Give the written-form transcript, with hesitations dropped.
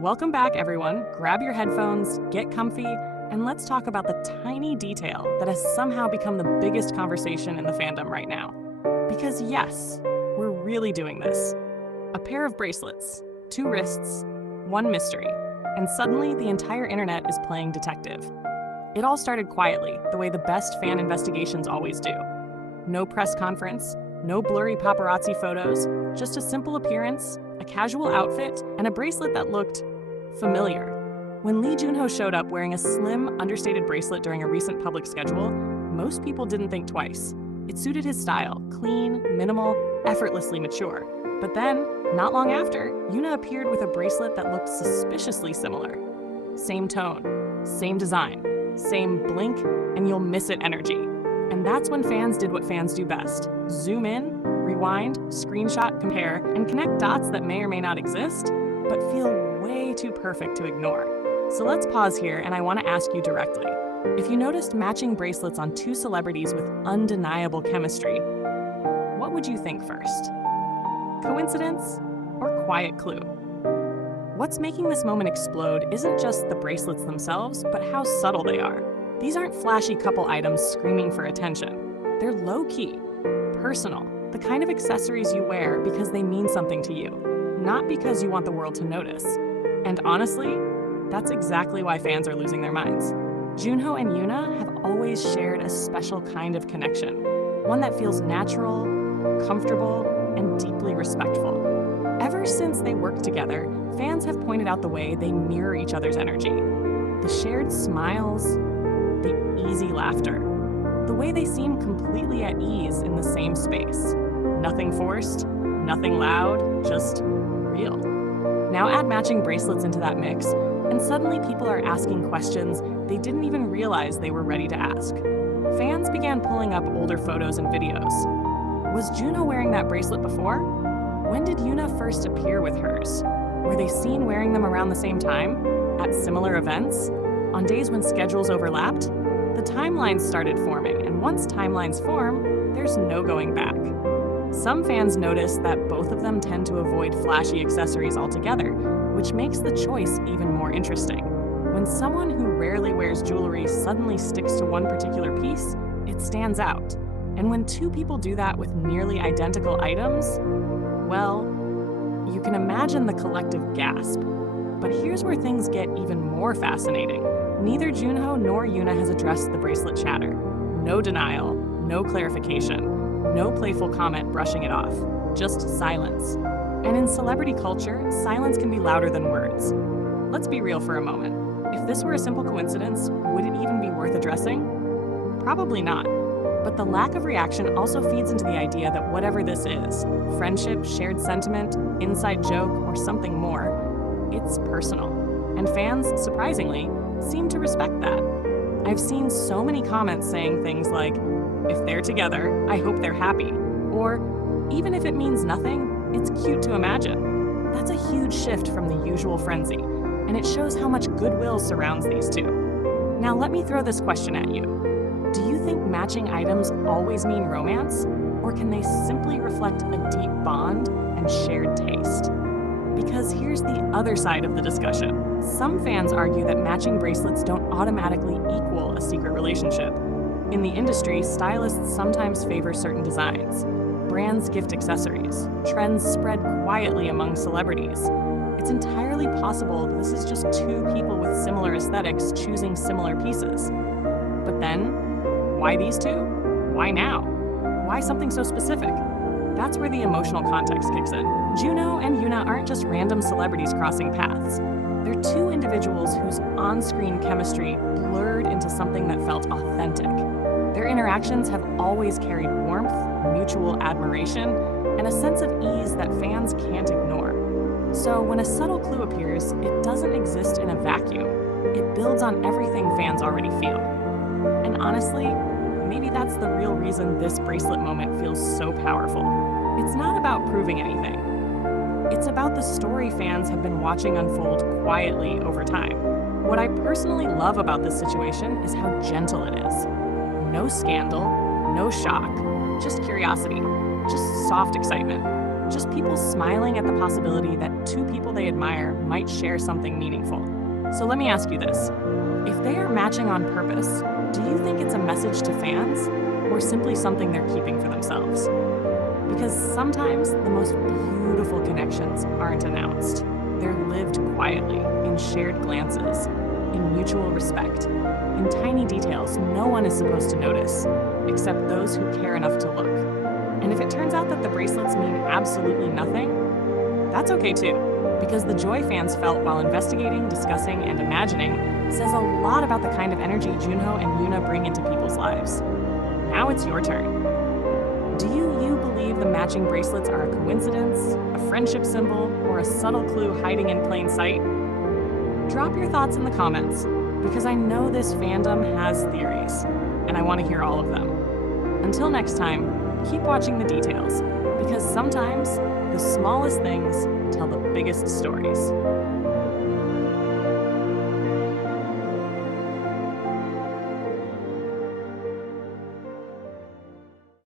Welcome back, everyone. Grab your headphones, get comfy, and let's talk about the tiny detail that has somehow become the biggest conversation in the fandom right now. Because yes, we're really doing this. A pair of bracelets, 2 wrists, 1 mystery, and suddenly the entire internet is playing detective. It all started quietly, the way the best fan investigations always do. No press conference, no blurry paparazzi photos, just a simple appearance, a casual outfit, and a bracelet that looked familiar. When Junho showed up wearing a slim, understated bracelet during a recent public schedule, most people didn't think twice. It suited his style, clean, minimal, effortlessly mature. But then, not long after, Yoona appeared with a bracelet that looked suspiciously similar. Same tone, same design, same blink, and you'll miss it energy. And that's when fans did what fans do best. Zoom in, rewind, screenshot, compare, and connect dots that may or may not exist, but feel way too perfect to ignore. So let's pause here, and I want to ask you directly. If you noticed matching bracelets on 2 celebrities with undeniable chemistry, what would you think first? Coincidence or quiet clue? What's making this moment explode isn't just the bracelets themselves, but how subtle they are. These aren't flashy couple items screaming for attention. They're low-key, personal, the kind of accessories you wear because they mean something to you, not because you want the world to notice. And honestly, that's exactly why fans are losing their minds. Junho and Yoona have always shared a special kind of connection, one that feels natural, comfortable, and deeply respectful. Ever since they worked together, fans have pointed out the way they mirror each other's energy. The shared smiles, the easy laughter, the way they seem completely at ease in the same space. Nothing forced, nothing loud, just real. Now add matching bracelets into that mix, and suddenly people are asking questions they didn't even realize they were ready to ask. Fans began pulling up older photos and videos. Was Junho wearing that bracelet before? When did Yoona first appear with hers? Were they seen wearing them around the same time? At similar events? On days when schedules overlapped? The timelines started forming, and once timelines form, there's no going back. Some fans notice that both of them tend to avoid flashy accessories altogether, which makes the choice even more interesting. When someone who rarely wears jewelry suddenly sticks to one particular piece, it stands out. And when 2 people do that with nearly identical items, well, you can imagine the collective gasp. But here's where things get even more fascinating. Neither Junho nor Yoona has addressed the bracelet chatter. No denial, no clarification, no playful comment brushing it off, just silence. And in celebrity culture, silence can be louder than words. Let's be real for a moment. If this were a simple coincidence, would it even be worth addressing? Probably not. But the lack of reaction also feeds into the idea that whatever this is, friendship, shared sentiment, inside joke, or something more, it's personal. And fans, surprisingly, seem to respect that. I've seen so many comments saying things like, if they're together, I hope they're happy. Or, even if it means nothing, it's cute to imagine. That's a huge shift from the usual frenzy, and it shows how much goodwill surrounds these 2. Now let me throw this question at you. Do you think matching items always mean romance, or can they simply reflect a deep bond and shared taste? Because here's the other side of the discussion. Some fans argue that matching bracelets don't automatically equal a secret relationship. In the industry, stylists sometimes favor certain designs. Brands gift accessories. Trends spread quietly among celebrities. It's entirely possible that this is just 2 people with similar aesthetics choosing similar pieces. But then, why these 2? Why now? Why something so specific? That's where the emotional context kicks in. Junho and Yoona aren't just random celebrities crossing paths. They're 2 individuals whose on-screen chemistry blurred into something that felt authentic. Their interactions have always carried warmth, mutual admiration, and a sense of ease that fans can't ignore. So when a subtle clue appears, it doesn't exist in a vacuum. It builds on everything fans already feel. And honestly, maybe that's the real reason this bracelet moment feels so powerful. It's not about proving anything. It's about the story fans have been watching unfold quietly over time. What I personally love about this situation is how gentle it is. No scandal, no shock, just curiosity, just soft excitement. just people smiling at the possibility that two people they admire might share something meaningful. So let me ask you this. If they are matching on purpose, do you think it's a message to fans or simply something they're keeping for themselves? Because sometimes the most beautiful connections aren't announced. They're lived quietly, in shared glances, in mutual respect, in tiny details no one is supposed to notice, except those who care enough to look. And if it turns out that the bracelets mean absolutely nothing, that's okay too, because the joy fans felt while investigating, discussing, and imagining says a lot about the kind of energy Junho and Yoona bring into people's lives. Now it's your turn. Do you believe the matching bracelets are a coincidence, a friendship symbol, or a subtle clue hiding in plain sight? Drop your thoughts in the comments, because I know this fandom has theories, and I want to hear all of them. Until next time, keep watching the details, because sometimes the smallest things tell the biggest stories.